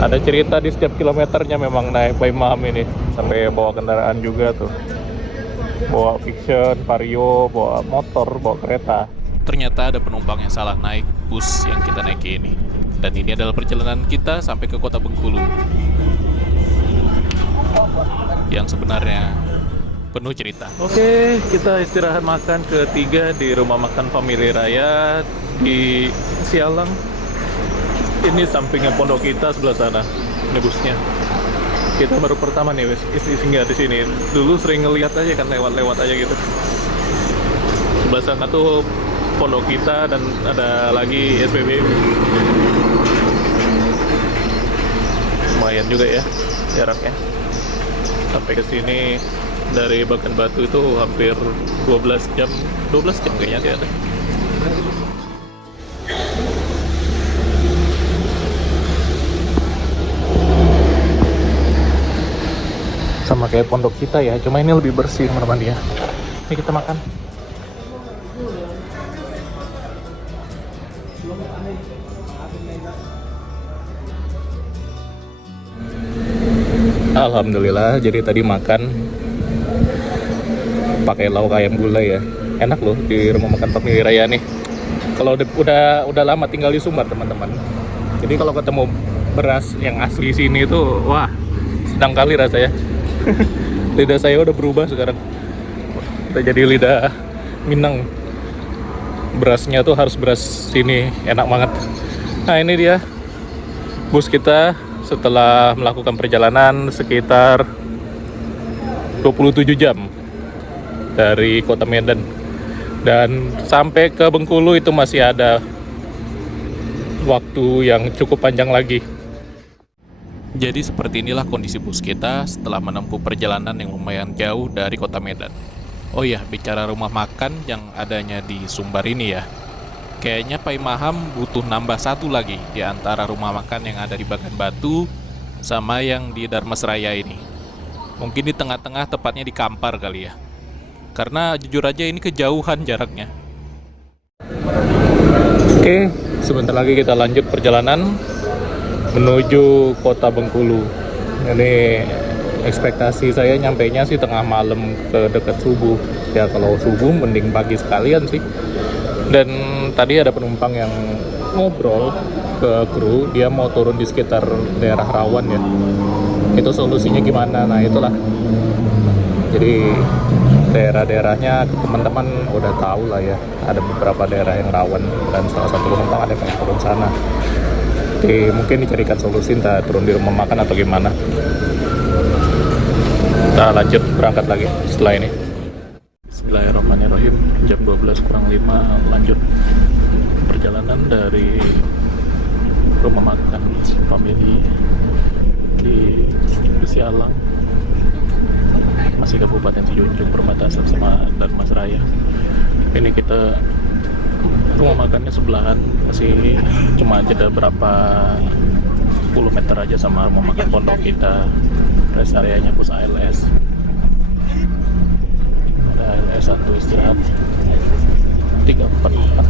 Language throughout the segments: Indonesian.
Ada cerita di setiap kilometernya memang naik Pai Maham ini. Sampai bawa kendaraan juga tuh. Bawa fiction, vario, bawa motor, bawa kereta. Ternyata ada penumpang yang salah naik bus yang kita naiki ini. Dan ini adalah perjalanan kita sampai ke kota Bengkulu. Yang sebenarnya penuh cerita. Oke, kita istirahat makan ketiga di rumah makan Family Raya di Sialang. Ini sampingnya pondok kita sebelah sana. Ini busnya. Kita baru pertama nih wes singgah di sini. Dulu sering ngeliat aja kan lewat-lewat aja gitu. Sebelah sana tuh pondok kita dan ada lagi SPBU. Lumayan juga ya jaraknya. Sampai ke sini dari Bagan Batu itu hampir 12 jam kayaknya sih ada. Sama kayak pondok kita ya, cuma ini lebih bersih teman-teman ya. Ini kita makan. Alhamdulillah, jadi tadi makan pakai lauk ayam gulai ya. Enak loh di rumah makan Family Raya nih. Kalau udah lama tinggal di Sumbar teman-teman. Jadi kalau ketemu beras yang asli sini itu wah, sedang kali rasanya. Lidah saya udah berubah sekarang. Udah jadi lidah Minang. Berasnya tuh harus beras sini, enak banget. Nah, ini dia bus kita setelah melakukan perjalanan sekitar 27 jam dari kota Medan. Dan sampai ke Bengkulu itu masih ada waktu yang cukup panjang lagi. Jadi seperti inilah kondisi bus kita setelah menempuh perjalanan yang lumayan jauh dari kota Medan. Oh ya, bicara rumah makan yang adanya di Sumbar ini ya. Kayaknya Pai Maham butuh nambah satu lagi di antara rumah makan yang ada di Bagan Batu sama yang di Darmasraya ini. Mungkin di tengah-tengah, tepatnya di Kampar kali ya. Karena jujur aja ini kejauhan jaraknya. Oke, sebentar lagi kita lanjut perjalanan menuju kota Bengkulu. Ini ekspektasi saya nyampainya sih tengah malam ke dekat subuh. Ya kalau subuh mending pagi sekalian sih. Dan tadi ada penumpang yang ngobrol ke kru, dia mau turun di sekitar daerah rawan ya. Itu solusinya gimana? Nah itulah. Jadi daerah-daerahnya teman-teman udah tahu lah ya. Ada beberapa daerah yang rawan dan salah satu penumpang ada yang turun sana. Jadi mungkin dicarikan solusi entah turun di rumah makan atau gimana. Kita lanjut berangkat lagi setelah ini. Bismillahirrahmanirrahim. Jam 12 kurang 5 lanjut perjalanan dari rumah makan Family di Sialang, masih Kabupaten Sijunjung, perbatasan sama Darmasraya. Ini kita rumah makannya sebelahan, masih cuma jeda berapa 10 meter aja sama rumah makan pondok kita. Rest areanya bus ALS. Ada ALS 1 istirahat 344.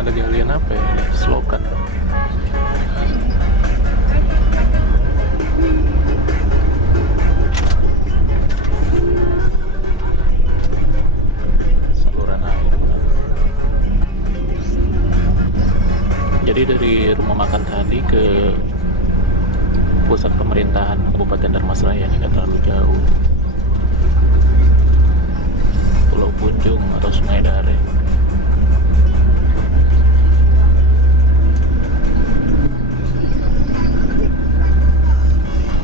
Ada galian apa ya? Selokan. Saluran air. Jadi dari rumah makan tadi ke pusat pemerintahan Kabupaten Dharmasraya ini nggak terlalu jauh. Pulau Punjung atau Sungai Dare.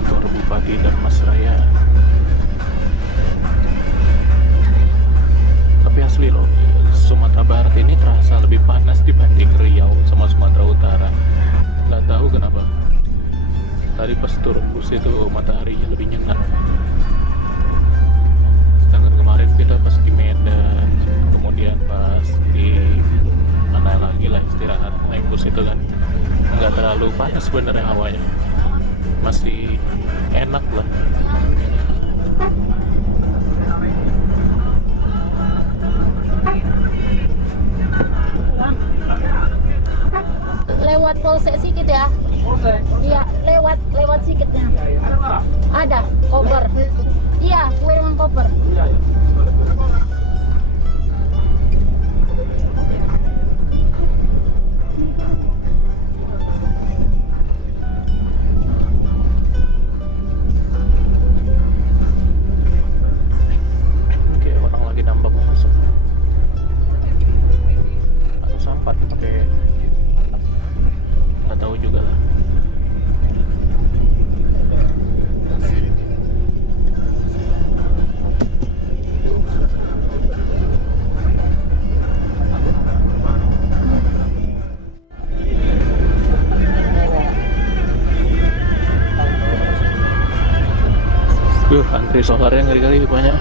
Kantor Bupati Dharmasraya. Tapi asli loh, Sumatera Barat ini terasa lebih panas dibanding Riau sama Sumatera Utara. Nggak tahu kenapa. Tadi pas turun bus itu mataharinya lebih nyengat. Sedangkan kemarin kita pas di Medan, kemudian pas di mana lagi lah istirahat naik bus itu kan nggak terlalu panas sebenarnya hawanya, masih enak lah. Lewat polsek sikit ya. Iya, lewat sikitnya. Ada koper. Iya, kue dengan koper. Oke, orang lagi nambah mau masuk. Atau sampat pakai nggak tahu juga lah. Antri solarnya ngeri kali banyak.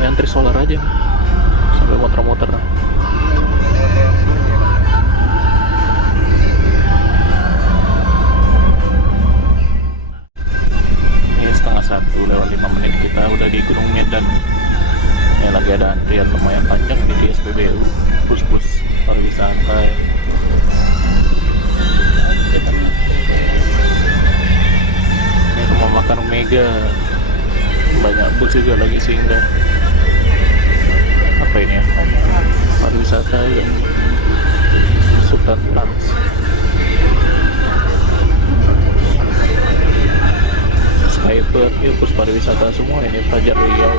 Antri solar aja sampai muter-muter. Ini setengah 1:05 kita udah di Gunung Medan. Ya lagi ada antrian lumayan panjang di SPBU, bus-bus pariwisata. Ini rumah makan Omega, banyak bus juga lagi singgah. Apa ini ya? Pariwisata ya. Sultan Trans. Skybird, ya bus pariwisata semua ini. Fajar Riau.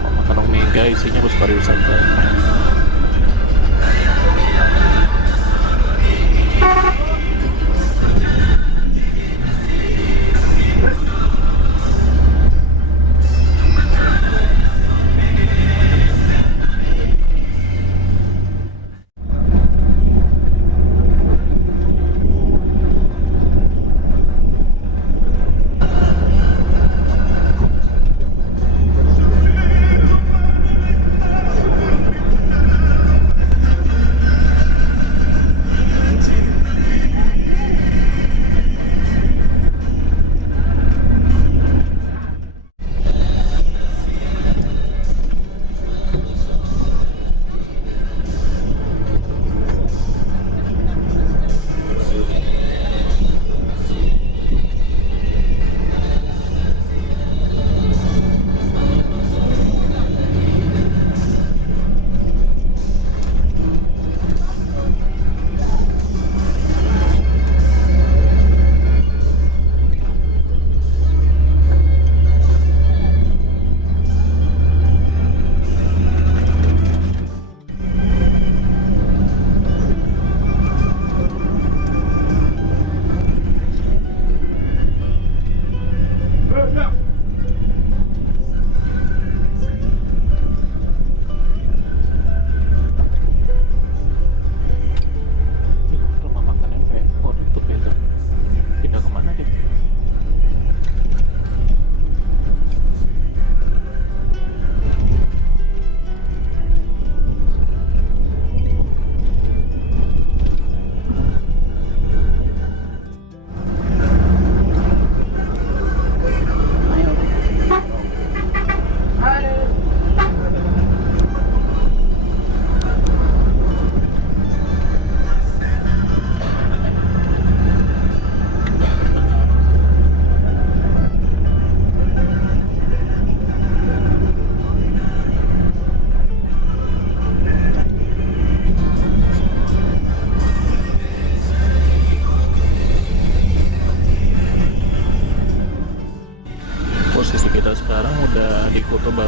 Rumah makan Omega isinya bus pariwisata.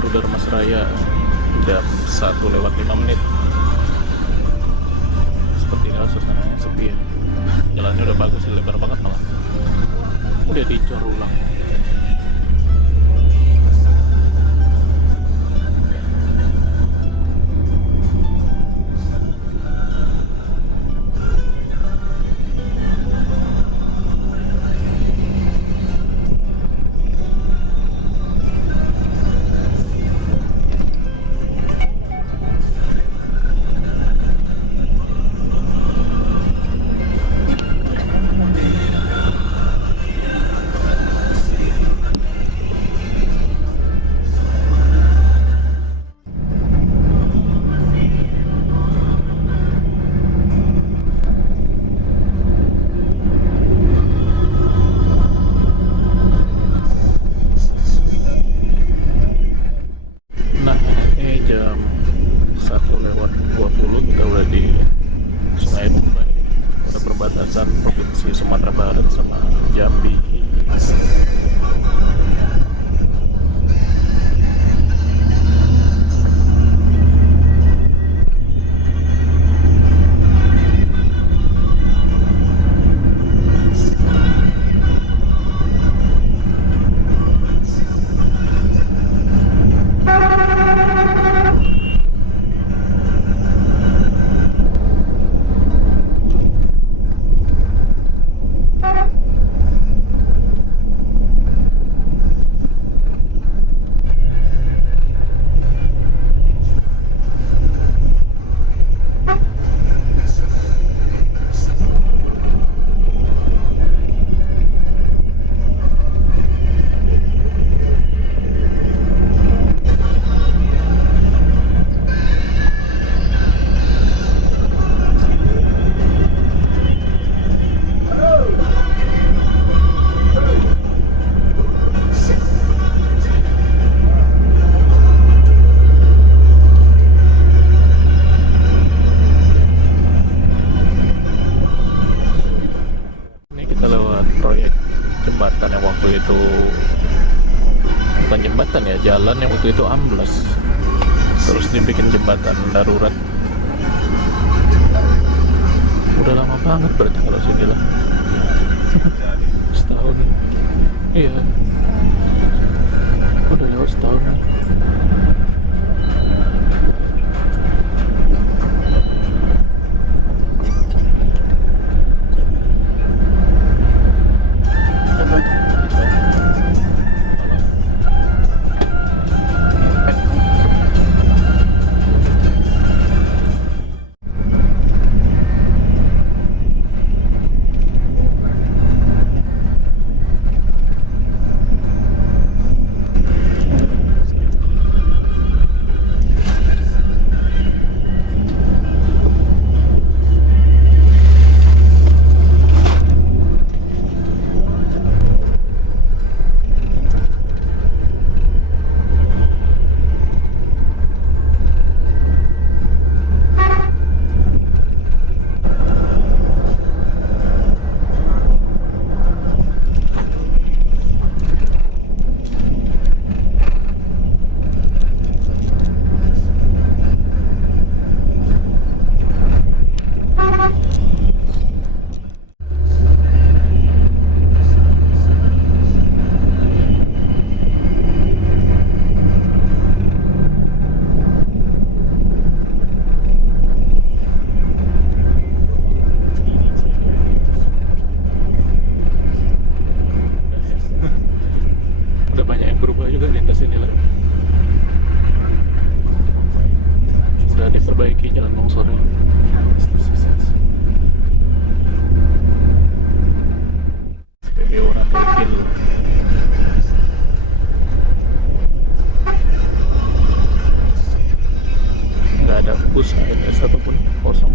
Darmas Raya jam 1:05. Seperti inilah suasananya, sepi ya. Jalannya udah bagus sih, lebar banget malah. Udah dicor ulang. Nah, ini jam 1:20 kita udah di Sungai Mumbay, pada perbatasan Provinsi Sumatera Barat sama Jambi. Proyek jembatan yang waktu itu, bukan jembatan ya, jalan yang waktu itu amblas, terus dibikin jembatan darurat. Udah lama banget berarti kalau sini lah. Setahun. Iya, udah lewat setahun nih. diperbaiki jalan longsornya. SPBU Rantai. Nggak ada bus ANS ataupun kosong.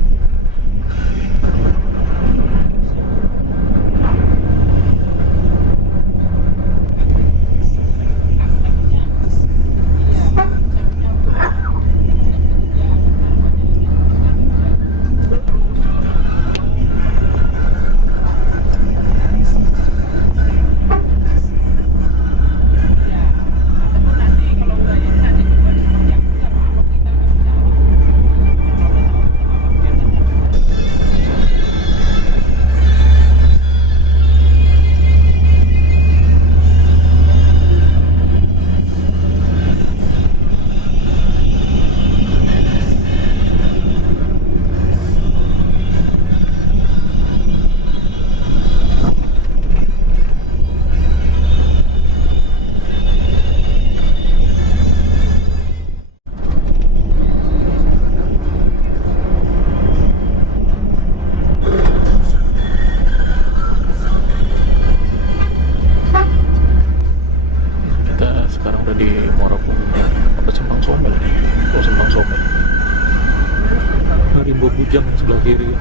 Bujang sebelah kiri.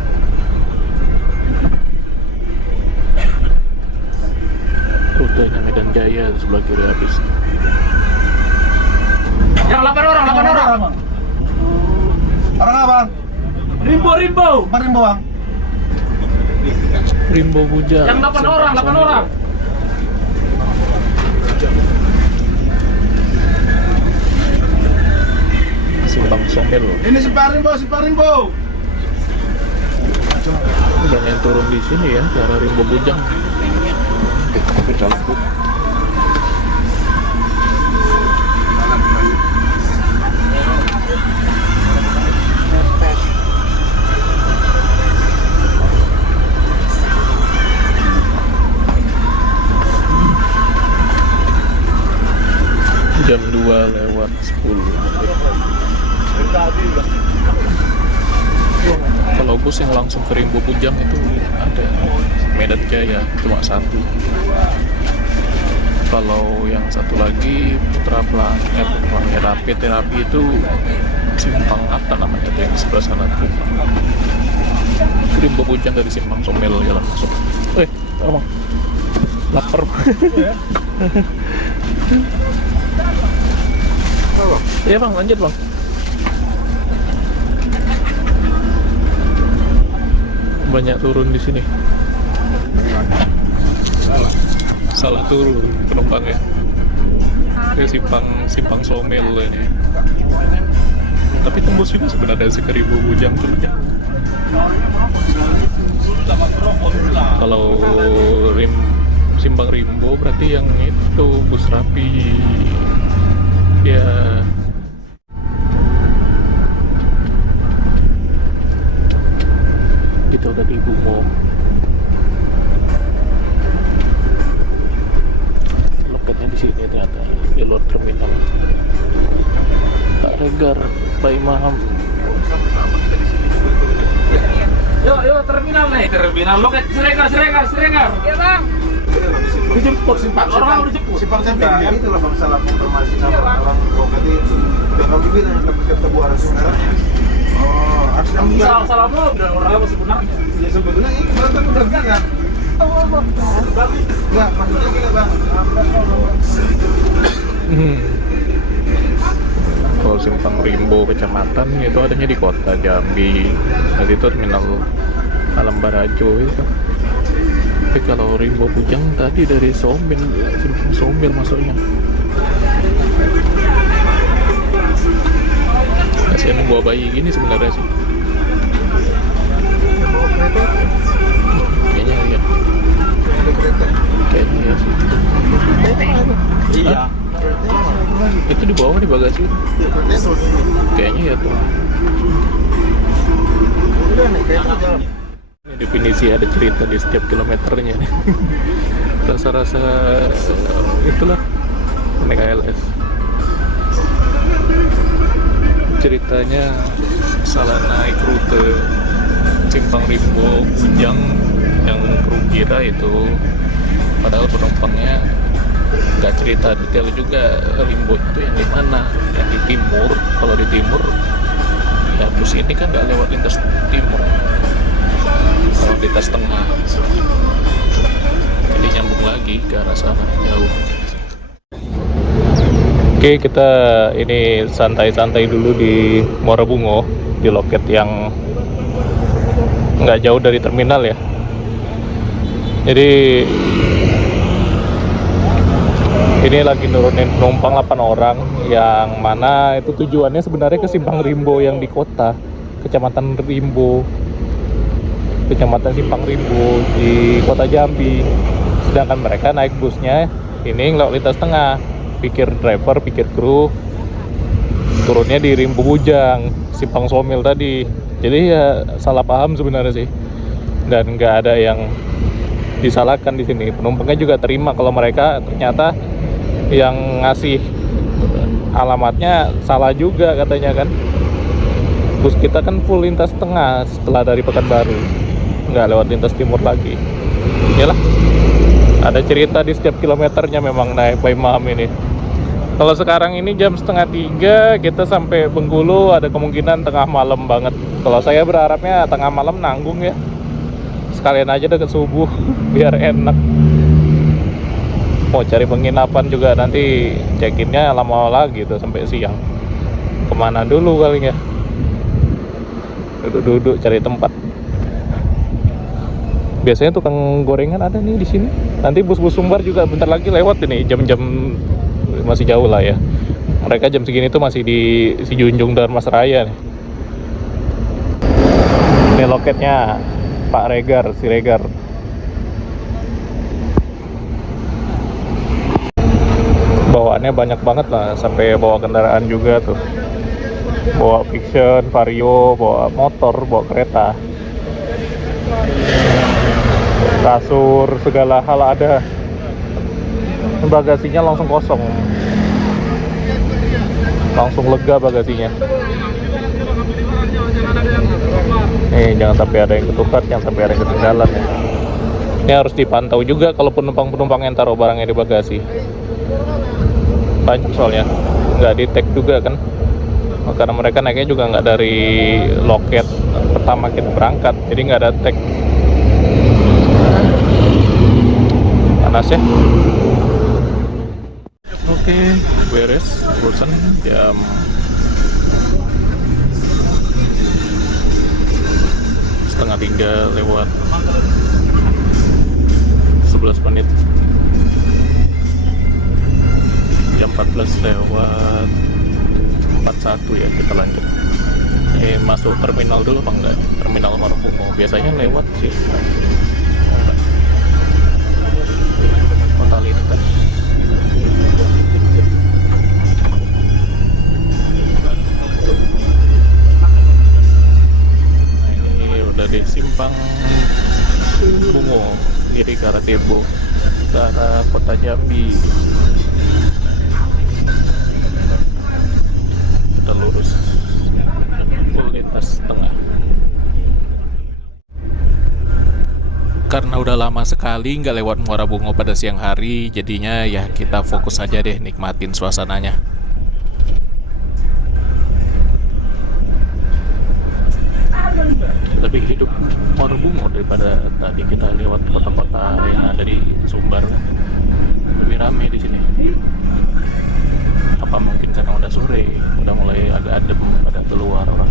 Rutenya Medan Jaya sebelah kiri habis. Yang 8 orang. Orang apa? Rimbo. Apa Rimbo, Bang? Rimbo Bujang. Yang 8 orang. Simpang Somel. Ini si Pak Rimbo. Banyak yang turun di sini ya, ke arah Rimbo Bujang. Jam 2:10. Kalau bus yang langsung ke Rimbo Bujang itu ada Medan Jaya, cuma satu. Kalau yang satu lagi Putra Pelangi Terapi itu Simpang apa namanya tuh yang di sebelah sana tuh. Rimbo Bujang dari Simpang Somel jalan masuk. Abang, lapar. Iya bang, lanjut bang. Banyak turun di sini. Salah turun penumpangnya. Ke Simpang Somel ini. Tapi tembus juga sebenarnya si ke Rimbo Bujang tuh. Kalau Simpang Rimbo berarti yang itu bus rapi. Ya. Gitu udah di Bungo. Loketnya di sini ternyata di luar terminal. Pak Regar, Pak Imam. Yuk terminal nih. Terminal loket Siregar. Iya bang. Dijemput simpang dijemput. Simpang Samping. Ya itulah bang salah informasi sama orang loket itu. Udah kami bilang yang kami ketemu orang sekarang. Oh, aksi Salah mobil orang apa sebenarnya? Ya sebetulnya ini kan udah bilang. Enggak, maksudnya gini bang. Kalau Simpang Rimbo Kecamatan itu adanya di kota Jambi. Tadi itu terminal Alam Barajo itu. Tapi kalau Rimbo Bujang tadi dari Somel, Simpang Somel masuknya. Kasihan bawa bayi gini sebenarnya sih. Kayaknya ya. Kayaknya ya sih. Iya. Itu di bawah di bagasi. Kayaknya ya tuh. Ini definisi ada cerita di setiap kilometernya. Rasa-rasa itulah naik ALS. Ceritanya salah naik rute Simpang Rimbo Bujang yang kru kira itu, padahal penumpangnya nggak cerita detail juga Rimbo itu yang di mana, yang di timur. Kalau di timur ya bus ini kan nggak lewat lintas timur, kalau lintas tengah, jadi nyambung lagi ke arah sana jauh. Oke, kita ini santai-santai dulu di Muara Bungo, di loket yang nggak jauh dari terminal ya. Jadi ini lagi nurunin penumpang 8 orang, yang mana itu tujuannya sebenarnya ke Simpang Rimbo yang di kota, Kecamatan Simpang Rimbo di kota Jambi. Sedangkan mereka naik busnya ini lewat lintas tengah. Pikir driver, pikir kru turunnya di Rimbo Bujang, Simpang Somel tadi. Jadi ya salah paham sebenarnya sih, dan nggak ada yang disalahkan di sini. Penumpangnya juga terima kalau mereka ternyata yang ngasih alamatnya salah juga katanya kan. Bus kita kan full lintas tengah setelah dari Pekanbaru, nggak lewat lintas timur lagi. Yalah, ada cerita di setiap kilometernya memang naik Pak Imam ini. Kalau sekarang ini jam 2:30, kita sampai Bengkulu ada kemungkinan tengah malam banget. Kalau saya berharapnya tengah malam nanggung ya. Sekalian aja deket subuh biar enak. Mau cari penginapan juga nanti check-innya lama lagi tuh sampai siang. Kemana dulu kali ya? Duduk-duduk cari tempat. Biasanya tukang gorengan ada nih di sini. Nanti bus-bus Sumbar juga bentar lagi lewat ini, jam-jam masih jauh lah ya. Mereka jam segini tuh masih di Sijunjung dan Mas Raya nih. Ini loketnya Pak Regar, si Regar. Bawaannya banyak banget lah, sampai bawa kendaraan juga tuh. Bawa Fiction, Vario, bawa motor, bawa kereta. Kasur, segala hal ada. Bagasinya langsung kosong. Langsung lega bagasinya. Nih, jangan sampai ada yang ketupat, jangan sampai ada yang ketinggalan ya. Ini harus dipantau juga kalau penumpang-penumpang yang taruh barangnya di bagasi. Banyak soalnya, nggak di tag juga kan. Karena mereka naiknya juga nggak dari loket pertama kita berangkat, jadi nggak ada tag. Panas ya. Oke, beres urusan jam 2:30 lewat 11 menit. Jam 14 lewat 41 ya, kita lanjut. Masuk terminal dulu apa enggak? Terminal Marobungo biasanya lewat sih. Enggak. Totalitas. Ini udah di simpang Bungo, kiri ke arah Tebo, ke arah kota Jambi. Kita lurus full lintas tengah. Karena udah lama sekali nggak lewat Muara Bungo pada siang hari, jadinya ya kita fokus aja deh nikmatin suasananya. Lebih hidup Muara Bungo daripada tadi kita lewat kota-kota yang ada di Sumbar. Lebih rame di sini. Apa mungkin karena udah sore, udah mulai agak adem pada keluar orang.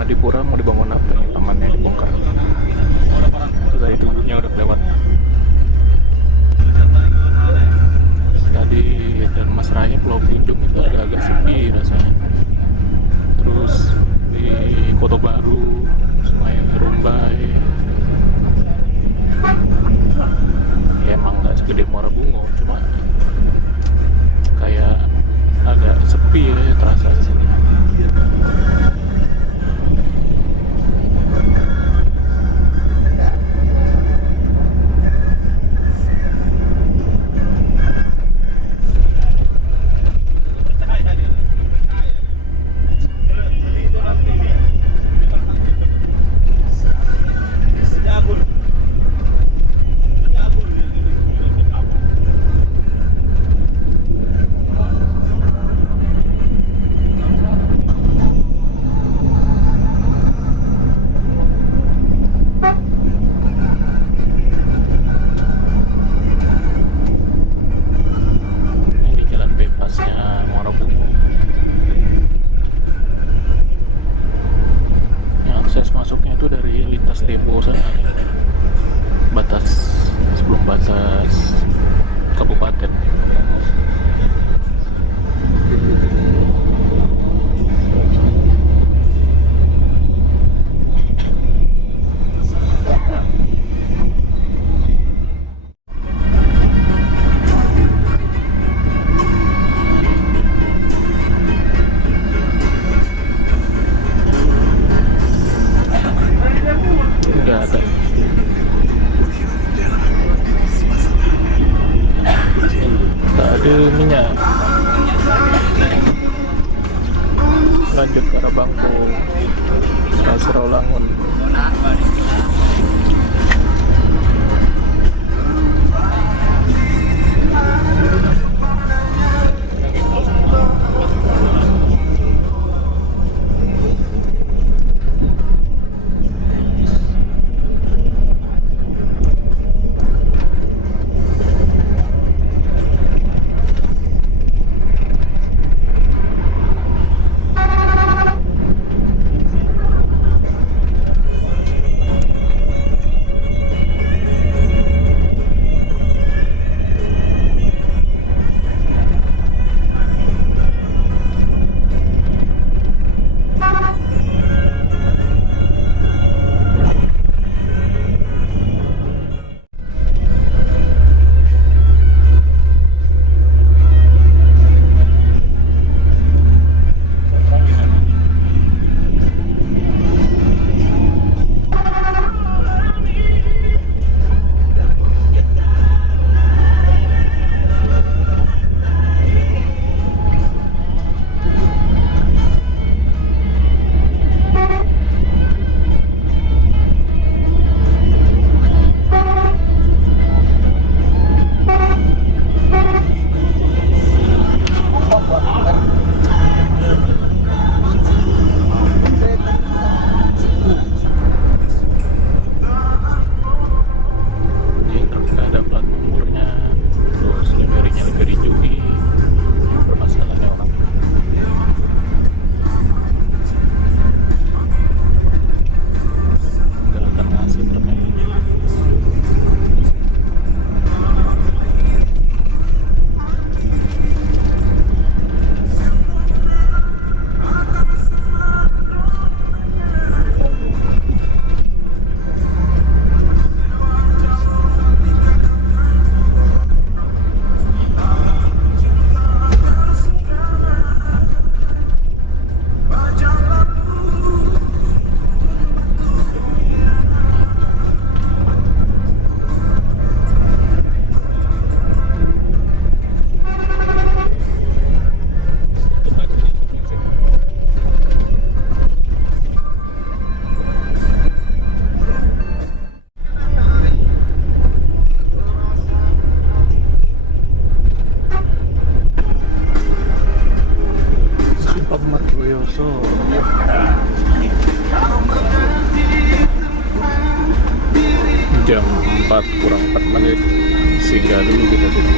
Adipura mau dibangun apa nih, tamannya dibongkar. Tadi tubuhnya udah lewat. Tadi dan Mas Raya Pulau Punjung itu agak-agak sepi rasanya. Terus di Kota Baru, Sungai Rumbai, ya emang nggak segede Muara Bungo, cuma kayak agak sepi ya terasa di sini. Tebo sana, batas sebelum batas kabupaten. Rawamangun. Jam 4 kurang 4 menit singgah dulu kita sini.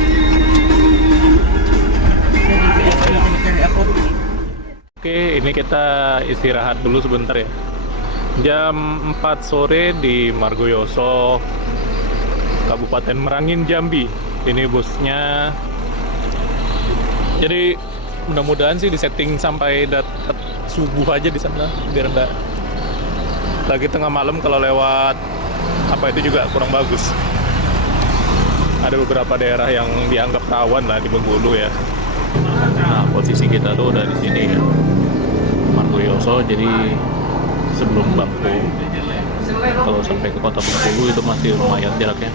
Oke, ini kita istirahat dulu sebentar ya. Jam 4 sore di Margoyoso, Kabupaten Merangin, Jambi. Ini busnya. Jadi mudah-mudahan sih disetting sampai dapat subuh aja di sana, biar enggak lagi tengah malam kalau lewat apa itu juga kurang bagus. Ada beberapa daerah yang dianggap rawan lah di Bengkulu ya. Nah, posisi kita tuh udah di sini ya, Margoyoso. Jadi sebelum Bangko, kalau sampai ke kota Bengkulu itu masih lumayan jaraknya.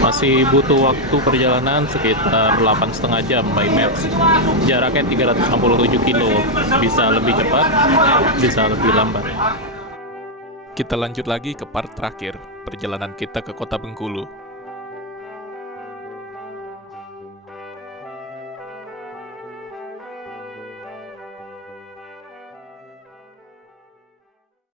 Masih butuh waktu perjalanan sekitar 8,5 jam by maps. Jaraknya 367 kilo. Bisa lebih cepat, bisa lebih lambat. Kita lanjut lagi ke part terakhir perjalanan kita ke kota Bengkulu.